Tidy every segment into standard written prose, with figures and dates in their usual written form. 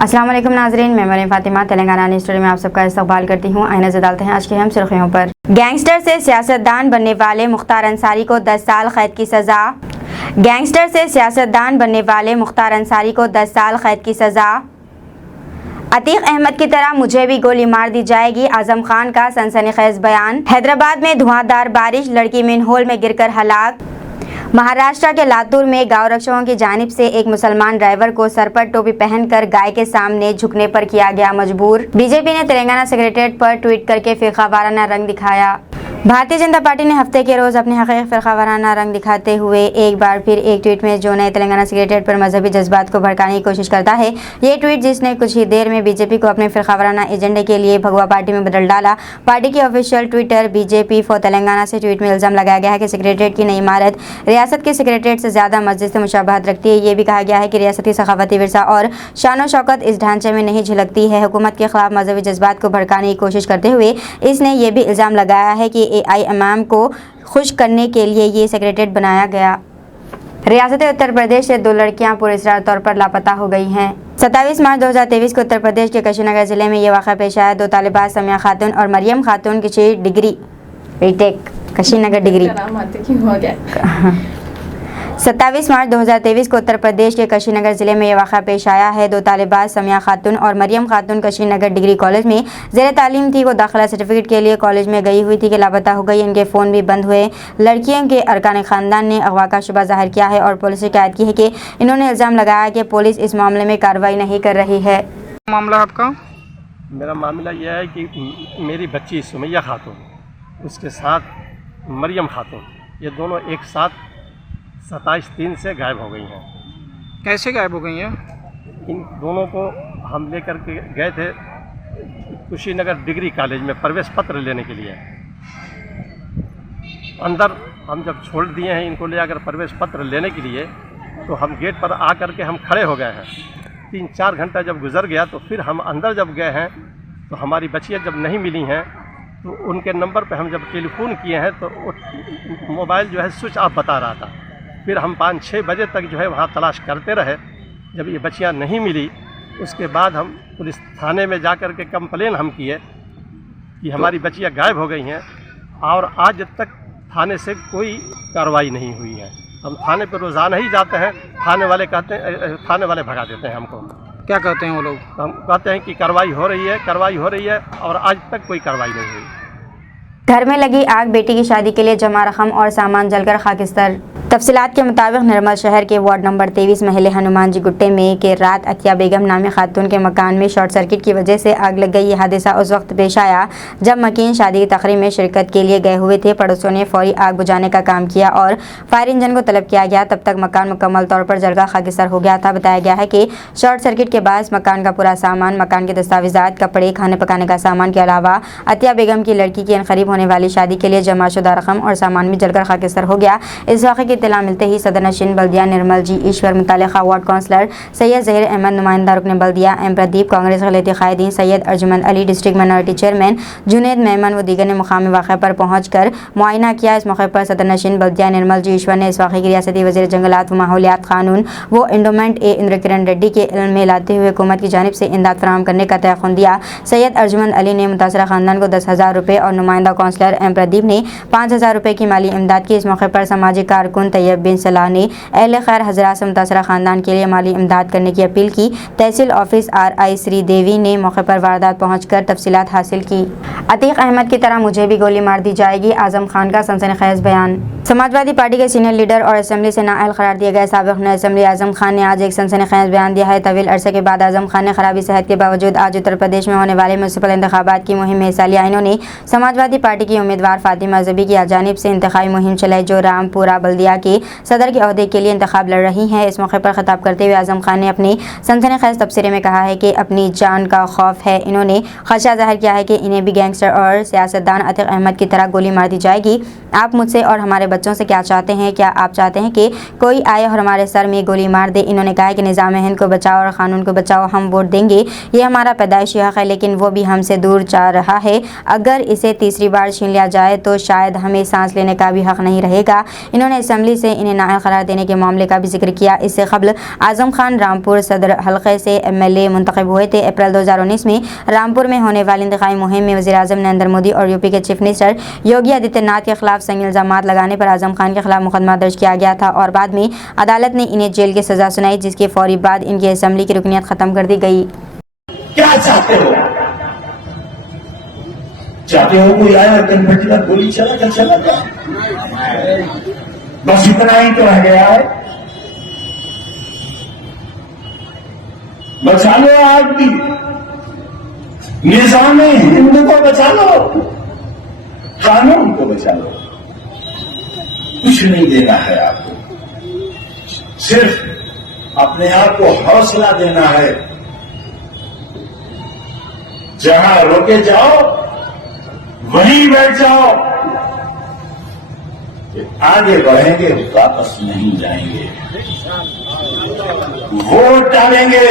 अस्सलाम वालेकुम नाजरीन, मैं मरीम फातिमा तेलंगाना न्यूज़ स्टूडियो में आप सबका इस्तकबाल करती हूँ। आइए नजर डालते हैं आज की अहम सुर्खियों पर। गैंगस्टर से सियासतदान बनने वाले मुख्तार अंसारी को 10 साल कैद की सजा। गैंगस्टर से सियासतदान बनने वाले मुख्तार अंसारी को 10 साल कैद की सजा। अतीक अहमद की तरह मुझे भी गोली मार दी जाएगी, आजम खान का सनसनीखेज बयान। हैदराबाद में धुआंधार बारिश, लड़की मेनहोल में गिरकर हलाक। महाराष्ट्र के लातूर में गांव रक्षकों की जानिब से एक मुसलमान ड्राइवर को सर पर टोपी पहनकर गाय के सामने झुकने पर किया गया मजबूर। बीजेपी ने तेलंगाना सेक्रेटेरिएट पर ट्वीट करके फिरकावाराना रंग दिखाया। भारतीय जनता पार्टी ने हफ्ते के रोज अपने हकीकी फिरकावाराना रंग दिखाते हुए एक बार फिर एक ट्वीट में जो नए तेलंगाना सेक्रेटेरिएट पर मजहबी जज्बात को भड़काने की कोशिश करता है, ये ट्वीट जिसने कुछ ही देर में बीजेपी को अपने फिरकावाराना एजेंडे के लिए भगवा पार्टी में बदल डाला। पार्टी की official Twitter BJP for Telangana से ट्वीट में इल्जाम लगाया गया है कि सेक्रेटेरिएट की नई इमारत रियासत के सेक्रेटेरिएट से ज़्यादा मस्जिद से मुशाबहत रखती है। ये भी कहा गया है कि रियासत की सखावती विरसा और शान शौकत इस ढांचे में नहीं झलकती है। हुकूमत के खिलाफ मजहबी जज्बात को भड़काने की कोशिश करते हुए इसने ये भी इल्ज़ाम लगाया है कि AIMM को खुश करने के लिए ये सेक्रेटेरिएट बनाया गया। रियासत उत्तर प्रदेश से 2 लड़कियां पुरस्कार तौर पर लापता हो गई हैं। 27 मार्च 2023 को उत्तर प्रदेश के कुशीनगर जिले में ये वाक़या पेश आया। 2 तालिबात समिया खातून और मरियम खातून की डिग्री बीटेक कुशीनगर डिग्री 27 मार्च 2023 को उत्तर प्रदेश के कुशीनगर जिले में यह वाक़या पेश आया है। 2 तालिबात समिया खातून और मरियम खातून कुशीनगर डिग्री कॉलेज में ज़ेर तालीम थी। वो दाखिला सर्टिफिकेट के लिए कॉलेज में गई हुई थी कि लापता हो गई। इनके फ़ोन भी बंद हुए। लड़कियों के अरकान ख़ानदान ने अगवा का शुबा ज़ाहिर किया है और पुलिस से शिकायत की है कि इन्होंने इल्ज़ाम लगाया कि पुलिस इस मामले में कार्रवाई नहीं कर रही है। मामला आपका? मेरा मामला यह है कि मेरी बच्ची सुमैया खातून उसके साथ मरियम खातून ये दोनों एक साथ 27/3 से गायब हो गई हैं। कैसे गायब हो गई हैं? इन दोनों को हम लेकर के गए थे कुशीनगर डिग्री कॉलेज में प्रवेश पत्र लेने के लिए। अंदर हम जब छोड़ दिए हैं इनको ले आकर प्रवेश पत्र लेने के लिए, तो हम गेट पर आकर के हम खड़े हो गए हैं। 3-4 घंटा जब गुजर गया तो फिर हम अंदर जब गए हैं तो हमारी बच्चियाँ जब नहीं मिली हैं तो उनके नंबर पे हम जब टेलीफोन किए हैं तो मोबाइल जो है स्विच ऑफ बता रहा था। फिर हम 5-6 बजे तक जो है वहाँ तलाश करते रहे। जब ये बच्चियाँ नहीं मिली उसके बाद हम पुलिस थाने में जाकर के कंप्लेन हम किए कि हमारी बच्चियाँ गायब हो गई हैं और आज तक थाने से कोई कार्रवाई नहीं हुई है। हम थाने पर रोज़ाना ही जाते हैं, थाने वाले कहते हैं, थाने वाले भगा देते हैं हमको। क्या कहते हैं वो लोग? हम कहते हैं कि कार्रवाई हो रही है, कार्रवाई हो रही है, और आज तक कोई कार्रवाई नहीं हुई। घर में लगी आग, बेटी की शादी के लिए जमा रकम और सामान जलकर खाकिस्तान। तफसीलात के मुताबिक निर्मल शहर के वार्ड नंबर 23 महले हनुमान जी गुट्टे में के रात अतिया बेगम नामी खातून के मकान में शॉर्ट सर्किट की वजह से आग लग गई। यह हादसा उस वक्त पेश आया जब मकीन शादी की तकरीब में शिरकत के लिए गए हुए थे। पड़ोसियों ने फौरी आग बुझाने का काम किया और फायर इंजन को तलब किया गया। तब तक मकान मुकम्मल तौर पर जलकर खाकिस्तान हो गया था। बताया गया है कि शॉर्ट सर्किट के बाद मकान का पूरा सामान, मकान के दस्तावेजात, कपड़े, खाने पकाने का सामान के अलावा अतिया बेगम की लड़की की अनकरीब होने वाली शादी के लिए जमाशुदा रकम और सामान भी जलकर खाकिस्तान हो गया। इस वाक़े की इत्तला मिलते ही सदरनशीन बल्दिया निर्मल जी ईश्वर, मुतालिका वार्ड काउंसलर सैयद ज़हीर अहमद, नुमाइंदा रुकन बल्दिया एम प्रदीप, कांग्रेस गलती कायदीन Syed Arjumand Ali, district minority chairman Junaid Memon व दीगर ने मुकामी वाक़े पर पहुँच कर मुआयना किया। इस मौके पर सदरनशीन बल्दिया निर्मल जी ईश्वर ने इस वाक़े की रियासती वज़ीर जंगलात व माहौलियात कानून व इंडोमेंट इंद्र किरण रेड्डी के इल्म में लाते हुए हुकूमत की जानिब से इमदाद फराहम करने का तयक़ुन दिया। सैयद अर्जुमंद अली ने मुतासरा ख़ानदान को 10,000 रुपये और नुमाइंदा काउंसलर एम प्रदीप ने 5,000 रुपये की माली इमदाद की। इस मौके पर समाजी कारकुन तैयब बिन सलाह ने अहले खैर हज़रात से मुतासरा ख़ानदान के लिए माली इमदाद करने की अपील की। तहसील ऑफिस RI श्रीदेवी ने मौके पर वारदात पहुंचकर तफसीलात हासिल की। अतीक अहमद की तरह मुझे भी गोली मार दी जाएगी, आजम खान का सनसनीखेज बयान। समाजवादी पार्टी के सीनियर लीडर और असेंबली से नाअहल करार दिए गए साबिक़ रुकन असेंबली आजम खान ने आज एक सनसनीखेज बयान दिया है। तवील अरसे के बाद आजम खान ने खराबी सेहत के बावजूद आज उत्तर प्रदेश में होने वाले म्युनिसिपल इंतखाबात की मुहिम में हिस्सा लिया। इन्होंने समाजवादी पार्टी की उम्मीदवार फातिमा ज़बी की जानिब से इंतखाबी मुहिम चलाई जो रामपुरा बल्दिया के सदर के ओहदे के लिए इंतखाब लड़ रही हैं। इस मौके पर खिताब करते हुए आजम खान ने अपने सनसनीखेज तबसरे में कहा है कि अपनी जान का खौफ है। इन्होंने खदशा जाहिर किया है कि इन्हें भी गैंगस्टर और सियासतदान अतीक अहमद की तरह गोली मार दी जाएगी। आप मुझसे और हमारे बच्चों से क्या चाहते हैं? क्या आप चाहते हैं कि कोई आए और हमारे सर में गोली मार दे? इन्होंने कहा कि निज़ाम हिंद को बचाओ और क़ानून को बचाओ, हम वोट देंगे, ये हमारा पैदाइशी हक़ है, लेकिन वो भी हमसे दूर जा रहा है। अगर इसे तीसरी बार छीन लिया जाए तो शायद हमें सांस लेने का भी हक़ नहीं रहेगा। इन्होंने असेंबली पुलिस से इन्हें नाअहल करार देने के मामले का भी जिक्र किया। इससे कबल आजम खान रामपुर सदर हल्के से MLA मुंतखब हुए थे। अप्रैल 2019 में रामपुर में होने वाली इंतखाबी मुहिम में वज़ीर आज़म नरेंद्र मोदी और यूपी के चीफ मिनिस्टर योगी आदित्यनाथ के खिलाफ संगीन इल्ज़ामात लगाने पर आजम खान के खिलाफ मुकदमा दर्ज किया गया था और बाद में अदालत ने इन्हें जेल की सजा सुनाई, जिसके फौरी बाद इनकी असेंबली की रुकनीत खत्म कर दी गई। क्या चाहते हो? चाहते हो कोई आया कन्वर्ट का गोली चला गया? बस इतना ही तो रह गया है। बचा लो आज भी, निजाम हिंद को बचा लो, कानून को बचा लो। कुछ नहीं देना है आपको, सिर्फ अपने आप को हौसला देना है। जहां रोके जाओ वहीं बैठ जाओ, आगे बढ़ेंगे, वापस नहीं जाएंगे। वोट डालेंगे,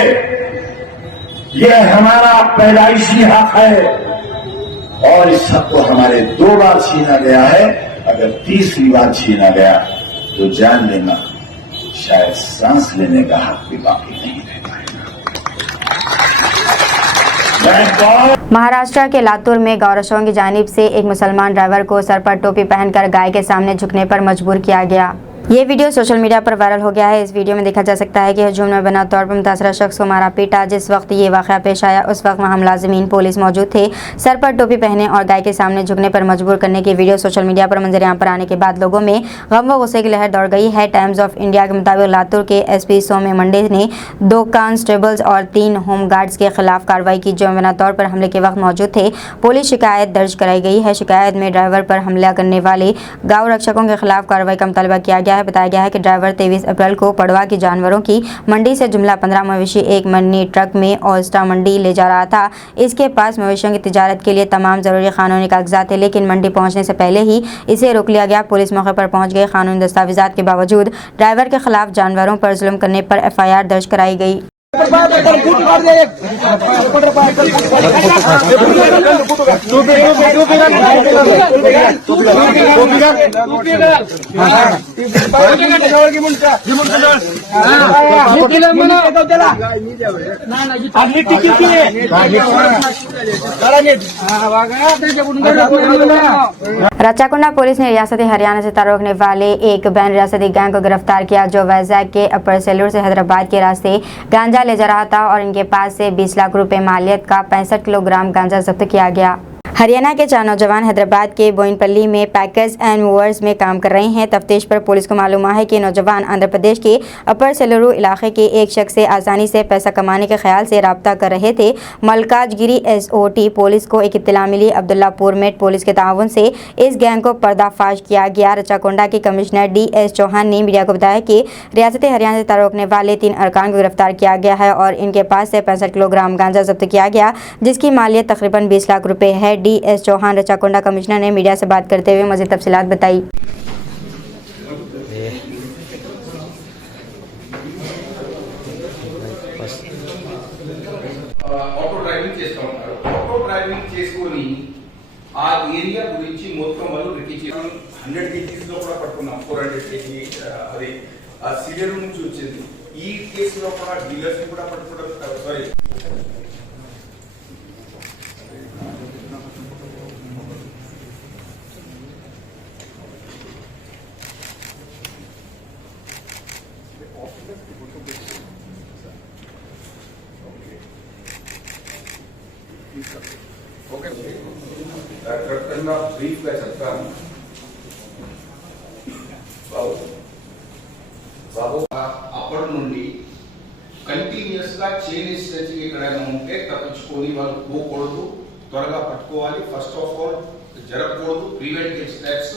यह हमारा पैदाइशी हक है और इस हक को हमारे 2 बार छीना गया है। अगर तीसरी बार छीना गया तो जान लेना शायद सांस लेने का हक भी बाकी नहीं रह पाएगा। महाराष्ट्र के लातूर में गौरक्षकों की जानिब से एक मुसलमान ड्राइवर को सर पर टोपी पहनकर गाय के सामने झुकने पर मजबूर किया गया। ये वीडियो सोशल मीडिया पर वायरल हो गया है। इस वीडियो में देखा जा सकता है कि हजूम में बना तौर पर मुतासरा शख्स को मारा पीटा। जिस वक्त ये वाक़या पेश आया उस वक्त वहाँ मुलाजिमीन पुलिस मौजूद थे। सर पर टोपी पहने और गाय के सामने झुकने पर मजबूर करने की वीडियो सोशल मीडिया पर मंजर-ए-आम पर आने के बाद लोगों में गम व गुस्से की लहर दौड़ गई है। टाइम्स ऑफ इंडिया के मुताबिक लातूर के SP सौम्य मंडे ने 2 कांस्टेबल्स और 3 होमगार्ड्स के खिलाफ कार्रवाई की जो बिना तौर पर हमले के वक्त मौजूद थे। पुलिस शिकायत दर्ज कराई गई है। शिकायत में ड्राइवर पर हमला करने वाले गौ रक्षकों के खिलाफ कार्रवाई का मुतालबा किया गया है। बताया गया है कि ड्राइवर 23 अप्रैल को पड़वा की जानवरों की मंडी से जुमला 15 मवेशी एक मिनी ट्रक में ओस्टा मंडी ले जा रहा था। इसके पास मवेशियों की तिजारत के लिए तमाम जरूरी कानूनी कागजात थे, लेकिन मंडी पहुंचने से पहले ही इसे रोक लिया गया। पुलिस मौके पर पहुंच गई। कानूनी दस्तावेजात के बावजूद ड्राइवर के खिलाफ जानवरों पर जुल्म करने पर FIR दर्ज कराई गई। रचाकुंडा पुलिस ने रियासती हरियाणा से ताल्लुक रखने वाले एक बैन रियासती गैंग को गिरफ्तार किया जो वैजाग के अपर सेलूर से हैदराबाद के रास्ते गांजा ले जा रहा था और इनके पास से 20 लाख रुपए मालियत का 65 किलोग्राम गांजा जब्त किया गया। हरियाणा के 4 नौजवान हैदराबाद के बोइनपल्ली में पैकेज एंड मूवर्स में काम कर रहे हैं। तफ्तीश पर पुलिस को मालूम है कि नौजवान आंध्र प्रदेश के अपर सेलूरू इलाके के एक शख्स से आसानी से पैसा कमाने के ख्याल से राब्ता कर रहे थे। मलकाजगिरी SOT पुलिस को एक इत्तला मिली। अब्दुल्लापुर में पुलिस के ताउन से इस गैंग को पर्दाफाश किया गया। रचाकुंडा के कमिश्नर DS चौहान ने मीडिया को बताया कि रियासती हरियाणा से ताल्लुक रखने वाले 3 अरकान को गिरफ्तार किया गया है और इनके पास से 65 किलोग्राम गांजा जब्त किया गया, जिसकी मालियत तकरीबन 20 लाख रुपए है। DS चौहान रचाकुंडा कमिश्नर ने मीडिया से बात करते हुए मज़ीद तफसीलात बताई। ఆటో డ్రైవింగ్ చేసుకొని ఆ ఏరియా గురించి మొత్తం వాళ్ళు రికీచి 100 kgs లో కూడా పట్టుకున్నాం 400 kg అది ఆ సిలియర్ నుంచి వచ్చింది ఈ కేసులో కూడా డీలర్స్ కూడా పట్టుకోవడం సారీ ఓకే కరెక్ట్గా బ్రీఫ్ గా చెప్తాను బాబు అప్పటి నుండి కంటిన్యూస్ గా చైన్ స్ట్రెచ్ ఎక్కడైనా ఉంటే తప్పించుకొని వాళ్ళు పోకూడదు, త్వరగా పట్టుకోవాలి. ఫస్ట్ ఆఫ్ ఆల్ జరగకూడదు ప్రివెంటివ్ స్టెప్స్.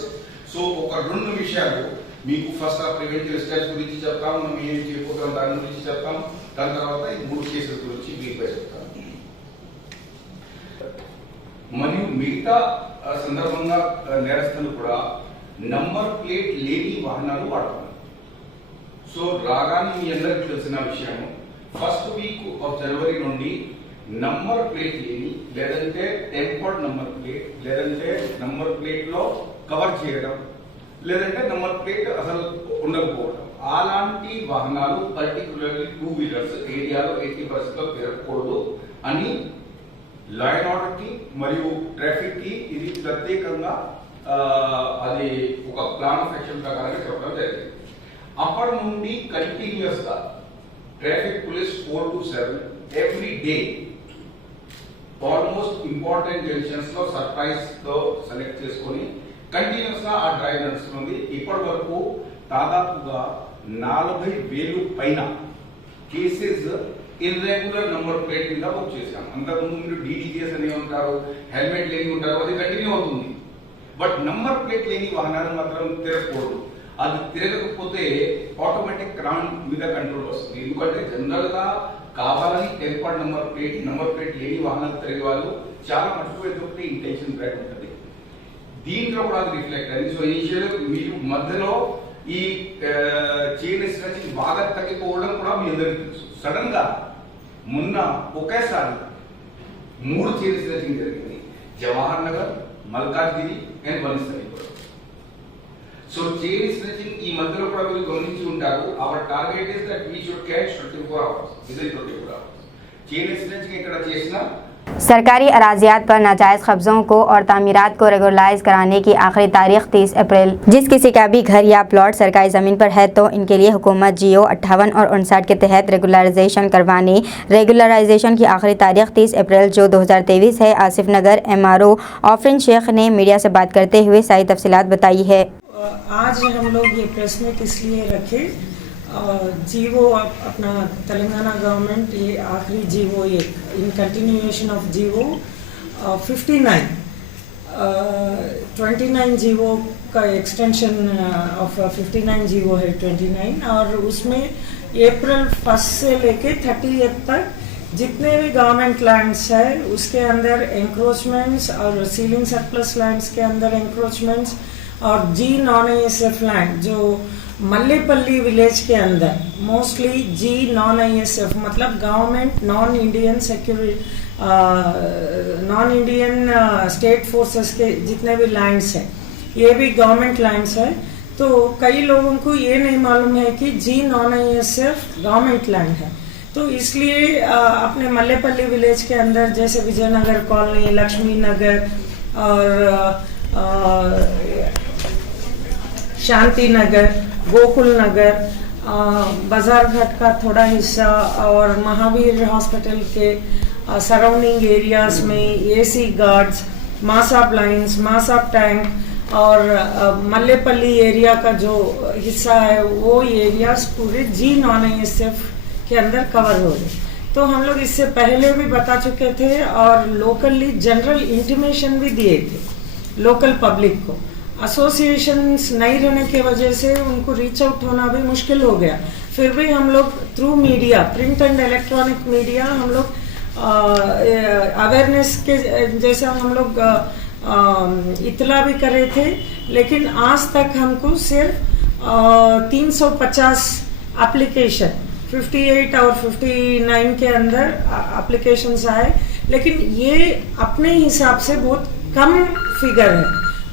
సో ఒక 2 విషయాలు మీకు ఫస్ట్ ఆ ప్రివెంటివ్ స్టెప్స్ గురించి చెప్తాం, మనం ఏం చేయకపోతాం దాని గురించి చెప్తాం, దాని తర్వాత ఈ 3 కేసుల గురించి బ్రీఫ్గా చెప్తాం. మరియు మిగతా సందర్భంగా నేరస్తులు కూడా నంబర్ ప్లేట్ లేని వాహనాలు వాడుతున్నారు. సో రాగానే మీ అందరికి తెలిసిన విషయం, ఫస్ట్ వీక్ ఆఫ్ జనవరి నుండి నంబర్ ప్లేట్ లేని లేదంటే టెంపర్డ్ నంబర్ ప్లేట్ లేదంటే నంబర్ ప్లేట్ లో కవర్ చేయడం లేదంటే నంబర్ ప్లేట్ అసలు ఉండకపోవడం. అలాంటి వాహనాలు పర్టికులర్లీ 2 వీలర్స్ ఏరియాలో 80% తిరగకూడదు అని లా అండ్ ఆర్డర్ కి మరియు ట్రాఫిక్ కి ఇది ప్రత్యేకంగా అది ఒక ప్లాన్ ఆఫ్ యాక్షన్ ప్రకారంగా చెప్పడం జరిగింది. అప్పటి నుండి కంటిన్యూస్ గా traffic police 4 to 7 every day almost important junctions లో సర్ప్రైజ్ తో సెలెక్ట్ చేసుకొని కంటిన్యూస్ గా ఆ డ్రైవ్ నడుస్తుంది. ఇప్పటి వరకు దాదాపుగా 40,000 పైన కేసెస్ ఇర్రెగ్యులర్ నంబర్ ప్లేట్ మీద బుక్ చేశాం. అంతకుముందు మీరు డీడీజీఎస్ అని ఉంటారు, హెల్మెట్ లేని ఉంటారు, అది కంటిన్యూ అవుతుంది. బట్ నంబర్ ప్లేట్ లేని వాహనాలు మాత్రం తిరగకూడదు. అది తిరగకపోతే ఆటోమేటిక్ క్రౌన్ మీద కంట్రోల్ వస్తుంది. ఎందుకంటే జనరల్ గా కావాలని టెంపర్డ్ నంబర్ ప్లేట్ లేని వాహనాలు తిరిగే వాళ్ళు చాలా మటుకు ఎదుగుతే ఇంటెన్షన్ బ్రేక్ ఉంటుంది. దీంట్లో కూడా అది రిఫ్లెక్ట్ అయింది. సో ఇనిషియల్ మీరు మధ్యలో ఈ చైన్ స్ట్రెచింగ్ బాగా తగ్గిపోవడం కూడా మీ అందరికీ తెలుసు. సడన్ గా మొన్న ఒకేసారి 3 చైన్ స్ట్రెచింగ్ జరిగింది. Jawahar Nagar, Malkajgiri and Vanasthalipuram. So chain stretching ఈ మధ్యలో కూడా మీరు గమనించి ఉంటారు. Our target is that we should catch 24 hours. ఇది 24 hours. చైన్ స్ట్రెచింగ్ ఇక్కడ చేసినా सरकारी अराजियात पर नाजायज़ कब्ज़ों को और तामीरात को रेगुलराइज कराने की आखिरी तारीख 30 अप्रैल। जिस किसी का भी घर या प्लॉट सरकारी ज़मीन पर है तो इनके लिए हुकूमत GO 58 और 59 के तहत रेगुलराइजेशन करवाने। रेगुलराइजेशन की आखिरी तारीख 30 अप्रैल जो 2023 है। आसिफ नगर MRO आफरीन शेख ने मीडिया से बात करते हुए सारी तफसीलात बताई है। आज हम लोग ये प्रेस मीट इसलिए रखे, जीवो अपना तेलंगाना गवर्नमेंट ये आखिरी जीवो एक इन कंटिन्यूएशन ऑफ जीवो 29 जीवो का एक्सटेंशन ऑफ 59 जीवो है 29, और उसमें अप्रैल 1 से लेके 30 तक जितने भी गवर्नमेंट लैंड्स है उसके अंदर एंक्रोचमेंट्स और सीलिंग सरप्लस लैंड्स के अंदर एंक्रोचमेंट्स और जी नॉन ISF लैंड जो मल्लेपल्ली विलेज के अंदर मोस्टली जी नॉन ISF मतलब government non Indian state forces के जितने भी लैंड्स हैं ये भी गवर्नमेंट लैंड्स है। तो कई लोगों को ये नहीं मालूम है कि जी नॉन ISF गवर्नमेंट लैंड है। तो इसलिए अपने मल्लेपल्ली विलेज के अंदर जैसे विजयनगर कॉलोनी, लक्ष्मी नगर और शांति नगर, गोकुल नगर, बाजार घाट का थोड़ा हिस्सा और महावीर हॉस्पिटल के सराउंडिंग एरियाज में AC गार्ड्स, मासाब लाइन्स, मासाब टैंक और मल्लेपल्ली एरिया का जो हिस्सा है वो एरियाज पूरे जी नॉन ISF के अंदर कवर हो गए। तो हम लोग इससे पहले भी बता चुके थे और लोकली जनरल इंटीमेशन भी दिए थे लोकल पब्लिक को। एसोसिएशंस नहीं रहने की वजह से उनको रीच आउट होना भी मुश्किल हो गया। फिर भी हम लोग through media, print and electronic media हम लोग अवेयरनेस के जैसा हम लोग इतला भी कर रहे थे। लेकिन आज तक हमको सिर्फ 350 एप्लीकेशन 58 और 59 के अंदर एप्लीकेशंस आए, लेकिन ये अपने हिसाब से बहुत कम फिगर है।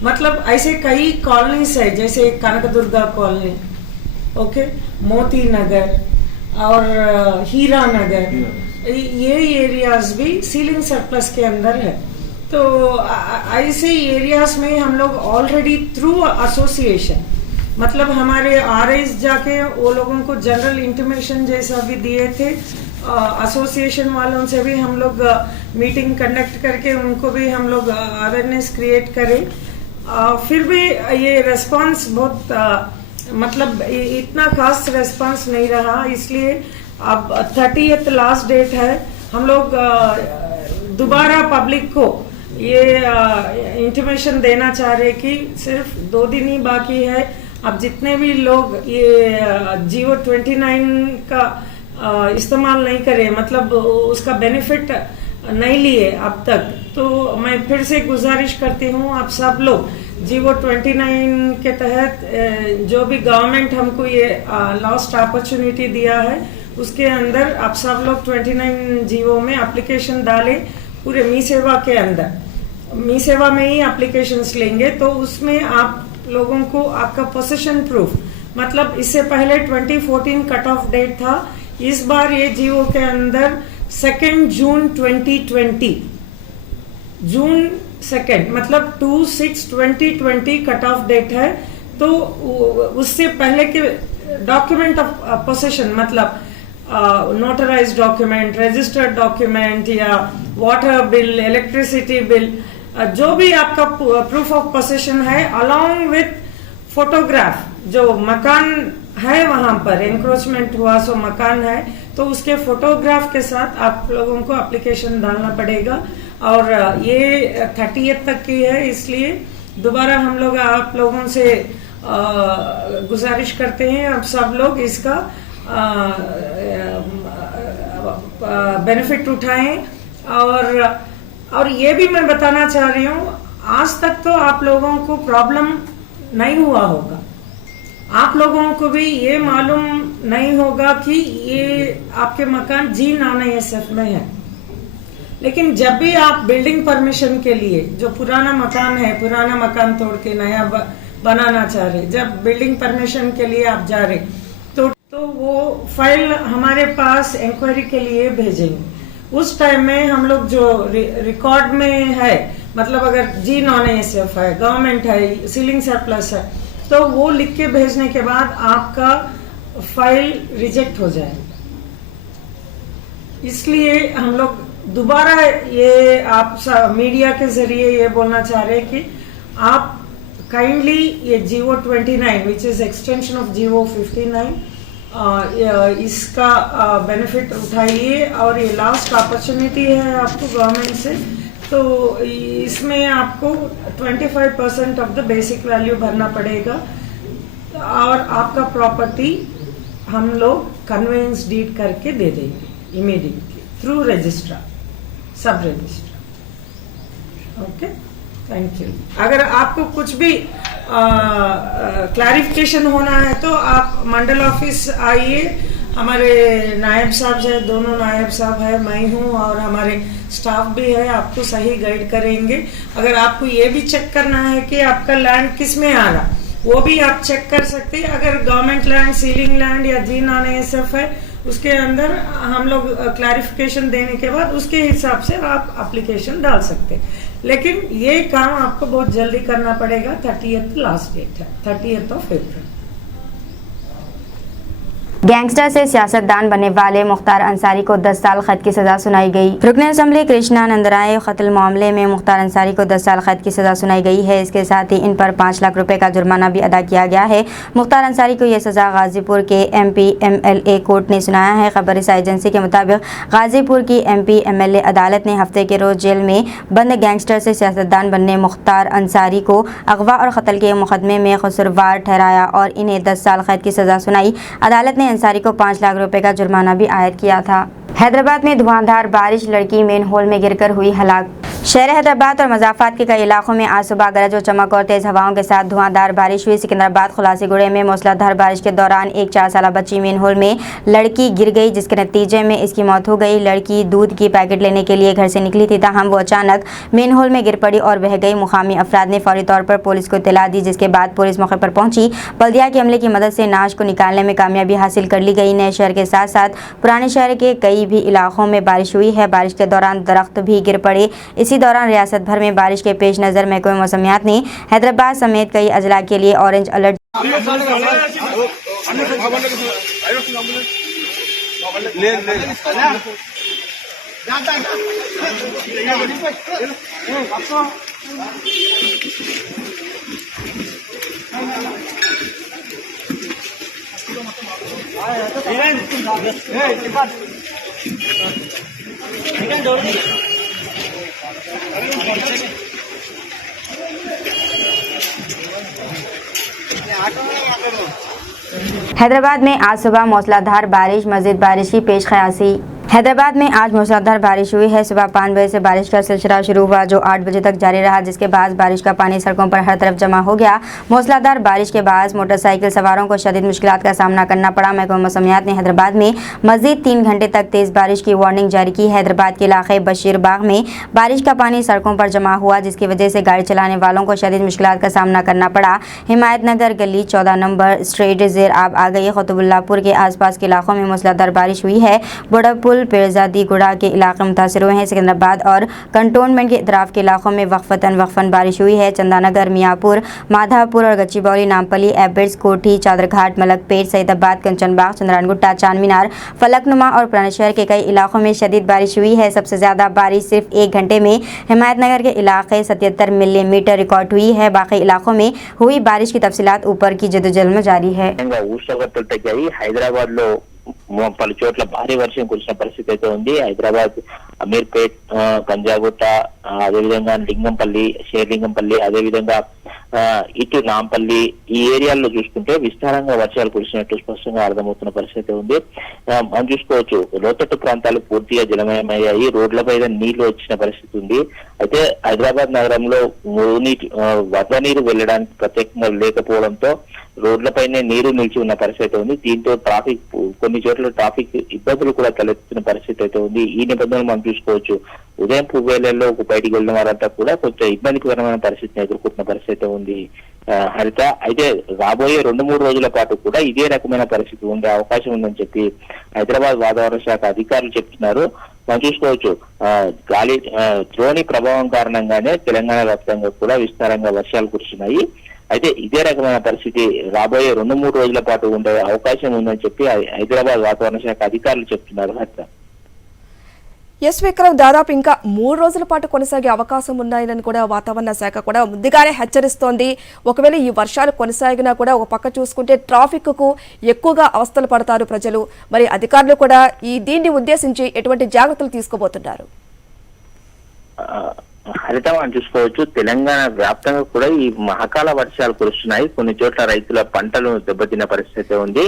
मतलब ऐसे कई कॉलोनीज है जैसे कनकदुर्गा कॉलोनी, ओके, मोती नगर और हीरा नगर, ये एरियाज भी सीलिंग सरप्लस के अंदर है। तो ऐसे एरियाज में हम लोग ऑलरेडी थ्रू एसोसिएशन मतलब हमारे RIs जाके वो लोगों को जनरल इंटीमेशन जैसा भी दिए थे। एसोसिएशन वालों से भी हम लोग मीटिंग कंडक्ट करके उनको भी हम लोग अवेयरनेस क्रिएट करें। फिर भी ये रेस्पॉन्स बहुत मतलब इतना खास रेस्पॉन्स नहीं रहा, इसलिए अब 30th लास्ट डेट है। हम लोग दोबारा पब्लिक को ये इंटीमेशन देना चाह रहे कि सिर्फ 2 दिन ही बाकी है। अब जितने भी लोग ये जीवो 29 का इस्तेमाल नहीं करे मतलब उसका बेनिफिट नहीं लिए अब तक, तो मैं फिर से गुजारिश करती हूँ आप सब लोग जीवो 29 के तहत जो भी गवर्नमेंट हमको ये लास्ट अपॉर्चुनिटी दिया है उसके अंदर आप सब लोग 29 जीवो में एप्लीकेशन डालें। पूरे मी सेवा के अंदर मी सेवा में ही एप्लीकेशंस लेंगे तो उसमें आप लोगों को आपका पोसेशन प्रूफ, मतलब इससे पहले 2014 कट ऑफ डेट था, इस बार ये जीवो के अंदर 2 जून 2020, जून 2 मतलब 2/6/2020 कट ऑफ डेट है। तो उससे पहले के डॉक्यूमेंट ऑफ पोसेशन मतलब नोटराइज डॉक्यूमेंट, रजिस्टर्ड डॉक्यूमेंट या वाटर बिल, इलेक्ट्रिसिटी बिल, जो भी आपका प्रूफ ऑफ पोसेशन है अलॉन्ग विथ फोटोग्राफ, जो मकान है वहां पर एनक्रोचमेंट हुआ सो मकान है तो उसके फोटोग्राफ के साथ आप लोगों को एप्लीकेशन डालना पड़ेगा। और ये 30th तक की है, इसलिए दोबारा हम लोग आप लोगों से गुजारिश करते हैं आप सब लोग इसका बेनिफिट उठाएं। और ये भी मैं बताना चाह रही हूँ, आज तक तो आप लोगों को प्रॉब्लम नहीं हुआ होगा, आप लोगों को भी ये मालूम नहीं होगा कि ये आपके मकान G9SF में है। लेकिन जब भी आप बिल्डिंग परमिशन के लिए, जो पुराना मकान है, पुराना मकान तोड़ के नया बनाना चाह रहे, जब बिल्डिंग परमिशन के लिए आप जा रहे तो वो फाइल हमारे पास इंक्वायरी के लिए भेजेंगे। उस टाइम में हम लोग जो रिकॉर्ड में है, मतलब अगर G9SF है, गवर्नमेंट है, सीलिंग सरप्लस है, तो वो लिख के भेजने के बाद आपका फाइल रिजेक्ट हो जाएगा। इसलिए हम लोग दोबारा ये आप मीडिया के जरिए ये बोलना चाह रहे हैं कि आप काइंडली ये GO 29 which is extension of GO 59 इसका बेनिफिट उठाइए। और ये लास्ट अपॉर्चुनिटी है आपको गवर्नमेंट से, तो इसमें आपको 25% ऑफ द बेसिक वैल्यू भरना पड़ेगा और आपका प्रॉपर्टी हम लोग कन्वेंस डीड करके दे देंगे इमीडिएटली थ्रू रजिस्ट्रार, सब रजिस्ट्रार। Okay, thank you. अगर आपको कुछ भी क्लैरिफिकेशन होना है तो आप मंडल ऑफिस आइए, हमारे नायब साहब है, दोनों नायब साहब है, मैं हूँ और हमारे स्टाफ भी है, आपको सही गाइड करेंगे। अगर आपको ये भी चेक करना है कि आपका लैंड किस में आ रहा, वो भी आप चेक कर सकते हैं। अगर गवर्नमेंट लैंड, सीलिंग लैंड या G9SF है, उसके अंदर हम लोग क्लैरिफिकेशन देने के बाद उसके हिसाब से आप एप्लीकेशन डाल सकते हैं। लेकिन ये काम आपको बहुत जल्दी करना पड़ेगा, 30th लास्ट डेट है, 30th ऑफ अप्रैल। गैंगस्टर से सियासतदान बनने वाले मुख्तार अंसारी को 10 साल कैद की सजा सुनाई गई। रुकन असम्बली कृष्णा नंदराय कत्ल मामले में मुख्तार अंसारी को 10 साल कैद की सजा सुनाई गई है। इसके साथ ही इन पर 5 लाख रुपए का जुर्माना भी अदा किया गया है। मुख्तार अंसारी को यह सजा गाजीपुर के MP MLA कोर्ट ने सुनाया है। खबर इस एजेंसी के मुताबिक गाजीपुर की MP MLA अदालत ने हफ्ते के रोज जेल में बंद गैंगस्टर से सियासतदान बनने मुख्तार अंसारी को अगवा और कत्ल के मुकदमे में कसूरवार ठहराया और इन्हें 10 साल कैद की सजा सुनाई। अदालत ने अंसारी को 5 लाख रुपए का जुर्माना भी आयद किया था। हैदराबाद में धुआंधार बारिश, लड़की मेन होल में गिरकर हुई हलाक। शहर हैदराबाद और मजाफात के कई इलाकों में आज सुबह गरज और चमक और तेज हवाओं के साथ धुआंधार बारिश हुई। सिकंदराबाद खुलासीगुड़े में मूसलाधार बारिश के दौरान एक 4 साल बच्ची मेन होल में लड़की गिर गई, जिसके नतीजे में इसकी मौत हो गई। लड़की दूध की पैकेट लेने के लिए घर से निकली थी, ताहम वो अचानक मेन होल में गिर पड़ी और बह गई। मुकामी अफराद ने फौरी तौर पर पुलिस को इत्तला दी, जिसके बाद पुलिस मौके पर पहुंची। बल्दिया के अमले की मदद से नाश को निकालने में कामयाबी हासिल कर ली गई। नए शहर के साथ साथ पुराने शहर के कई भी इलाकों में बारिश हुई है। बारिश के दौरान दरख्त भी गिर पड़े। इसी दौरान रियासत भर में बारिश के पेश नज़र महकमे मौसमियात ने हैदराबाद समेत कई अजला के लिए ऑरेंज अलर्ट हैदराबाद में आज सुबह मूसलाधार बारिश, मज़ीद बारिश की पेश क़यासी। हैदराबाद में आज मूसलाधार बारिश हुई है। सुबह 5 बजे से बारिश का सिलसिला शुरू हुआ जो 8 बजे तक जारी रहा, जिसके बाद बारिश का पानी सड़कों पर हर तरफ जमा हो गया। मूसलाधार बारिश के बाद मोटरसाइकिल सवारों को शदीद मुश्किलात का सामना करना पड़ा। महकमा मौसमियात ने हैदराबाद में मजीद 3 घंटे तक तेज बारिश की वार्निंग जारी की। हैदराबाद के इलाके बशीरबाग में बारिश का पानी सड़कों पर जमा हुआ, जिसकी वजह से गाड़ी चलाने वालों को शदीद मुश्किलात का सामना करना पड़ा। हिमायतनगर गली 14 नंबर स्ट्रीट जेर आब आ गई। खुतबुल्लापुर के आसपास के इलाकों में मूसलाधार बारिश हुई है। बड़ापुल पीरजादी गुड़ा के इलाके मुतासर हुए हैं। सिकंदराबाद और कंटोनमेंट के इतराफ के इलाकों में वक्फन बारिश हुई है। चंदानगर, मियाँपुर, माधापुर और गच्चीबौली, नामपल्ली, एबिड्स, कोठी, चादरघाट, मलकपेट, सईदाबाद, कंचनबाग, चंद्रानगुट्टा, चांदमीनार, फलकनुमा और पुराने शहर के कई इलाकों में शदीद बारिश हुई है। सबसे ज़्यादा बारिश सिर्फ 1 घंटे में हिमायतनगर के इलाके 77 मिलीमीटर रिकॉर्ड हुई है। बाकी इलाकों में हुई बारिश की तफसीलात ऊपर की जदोजहद में जारी है। హైదరాబాద్ లో పలు చోట్ల భారీ వర్షం కురిసిన పరిస్థితి అయితే ఉంది. హైదరాబాద్, అమీర్పేట్, గంజాగుట్ట, అదేవిధంగా లింగంపల్లి, షేర్లింగంపల్లి, అదేవిధంగా ఇటు నాంపల్లి ఈ ఏరియాల్లో చూసుకుంటే విస్తారంగా వర్షాలు కురిసినట్టు స్పష్టంగా అర్థమవుతున్న పరిస్థితి ఉంది. మనం చూసుకోవచ్చు లోతట్టు ప్రాంతాలు పూర్తిగా జలమయమయ్యాయి. రోడ్లపై నీళ్లు వచ్చిన పరిస్థితి ఉంది. అయితే హైదరాబాద్ నగరంలో వరద నీరు వెళ్ళడానికి ప్రత్యేకంగా లేకపోవడంతో రోడ్లపైనే నీరు నిలిచి ఉన్న పరిస్థితి ఉంది. దీంతో కొన్ని చోట్ల ట్రాఫిక్ ఇబ్బందులు కూడా తలెత్తున్న పరిస్థితి అయితే ఉంది. ఈ నిబంధనలు మనం చూసుకోవచ్చు. ఉదయం వేళల్లో బయటికి వెళ్ళిన వారంతా కూడా కొంచెం ఇబ్బందికరమైన పరిస్థితిని ఎదుర్కొంటున్న పరిస్థితి ఉంది హరిత. అయితే రాబోయే 2-3 రోజుల పాటు కూడా ఇదే రకమైన పరిస్థితి ఉండే అవకాశం ఉందని చెప్పి హైదరాబాద్ వాతావరణ శాఖ అధికారులు చెప్తున్నారు. మనం చూసుకోవచ్చు గాలి ద్రోణి ప్రభావం కారణంగానే తెలంగాణ వ్యాప్తంగా కూడా విస్తారంగా వర్షాలు కురుస్తున్నాయి. అయితే ఇదే రకమైన పరిస్థితి రాబోయే 2-3 రోజుల పాటు ఉండే అవకాశం ఉందని చెప్పి హైదరాబాద్ వాతావరణ శాఖ అధికారులు చెప్తున్నారు హరిత. ఎస్ విక్రమ్, దాదాపు ఇంకా 3 రోజుల పాటు కొనసాగే అవకాశం ఉన్నాయని కూడా వాతావరణ శాఖ కూడా ముందుగానే హెచ్చరిస్తోంది. ఒకవేళ ఈ వర్షాలు కొనసాగినా కూడా ఒక పక్క చూసుకుంటే ట్రాఫిక్ కు ఎక్కువగా అవస్థలు పడతారు ప్రజలు. మరి అధికారులు కూడా దీన్ని ఉద్దేశించి ఎటువంటి జాగ్రత్తలు తీసుకోబోతున్నారు? హరిత, మనం చూసుకోవచ్చు తెలంగాణ వ్యాప్తంగా కూడా ఈ మహాకాల వర్షాలు కురుస్తున్నాయి. కొన్ని చోట్ల రైతుల పంటలు దెబ్బతిన్న పరిస్థితి ఉంది.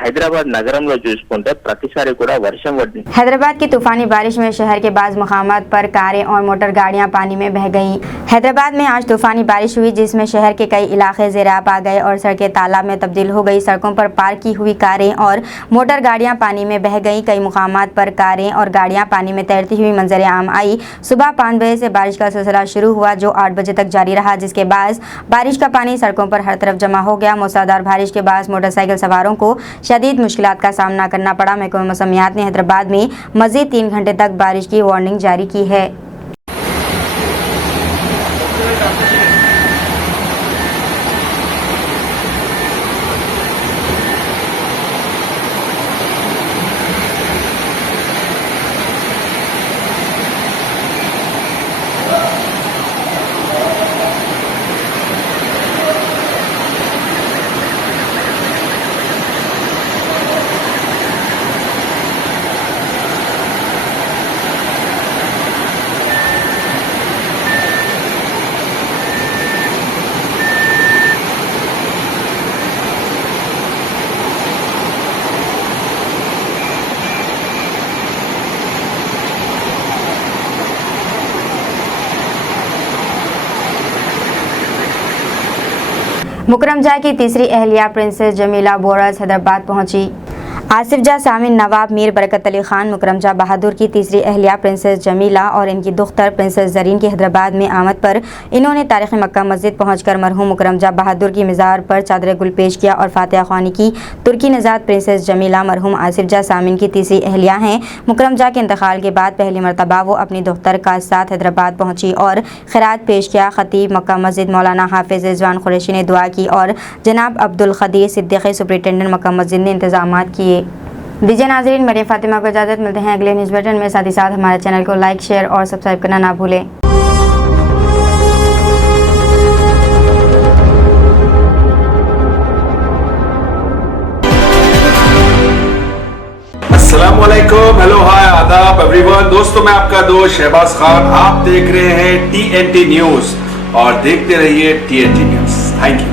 हैदराबाद नगरम लो चूसुकुंटे प्रतिसारी కూడా వర్షం పడింది. हैदराबाद की तूफानी बारिश में शहर के बाज़ मुकामात पर कारें और मोटर गाड़ियां पानी में बह गईं। हैदराबाद में आज तूफानी बारिश हुई जिसमें शहर के कई इलाके ज़ेराब आ गए और सड़कें तालाब में तब्दील हो गई। सड़कों पर पार्क की हुई कारें और मोटर गाड़ियां पानी में बह गईं। कई मुकामात पर कारें और गाड़ियां पानी में तैरती हुई मंजर आम आई। सुबह 5 बजे से बारिश का सिलसिला शुरू हुआ जो 8 बजे तक जारी रहा, जिसके बाद बारिश का पानी सड़कों पर हर तरफ जमा हो गया। मूसलाधार बारिश के बाद मोटरसाइकिल सवारों को शदीद मुश्किलात का सामना करना पड़ा। महकमा मौसमियात ने हैदराबाद में मजीद 3 घंटे तक बारिश की वार्निंग जारी की है। मुकरमजा की तीसरी अहलिया प्रिंसेस जमीला बोरस हैदराबाद पहुंची। आसिफजा सामिन नवाब मीर बरकत अली खान मुकरमजा बहादुर की तीसरी अहलिया प्रिंसेस जमीला और इनकी दुख्तर प्रिंसेस जरीन की हैदराबाद में आमद पर इन्होंने तारीख़ मक्का मस्जिद पहुंचकर मरहूम मुकरमजा बहादुर की मज़ार पर चादर गुल पेश किया और फातिहा ख्वानी की। तुर्की नज़ात प्रिंसेस जमीला मरहूम आसिफजा सामिन की तीसरी अहलिया हैं। मुकरमजा के इंतकाल के बाद पहली मरतबा वो अपनी दुख्तर का साथ हैदराबाद पहुँची और खिरात पेश किया। खतीब मक्का मस्जिद मौलाना हाफिज़ रिजवान कुरैशी ने दुआ की और जनाब अब्दुल खदीर सिद्दीकी सुपरिटेंडेंट मक्का मस्जिद ने इंतजाम किए। दीजिए नाज़रीन, मेरी फातिमा को इजाज़त, मिलते हैं अगले न्यूज़ बुलेटिन में। साथ ही साथ हमारे चैनल को लाइक, शेयर और सब्सक्राइब करना ना भूलें। अस्सलामुअलैकुम, हेलो, हाय, आदाब एवरीवन। दोस्तों, मैं आपका दोस्त शहबाज खान, आप देख रहे हैं TNT न्यूज़ और देखते रहिए TNT न्यूज़। Thank you.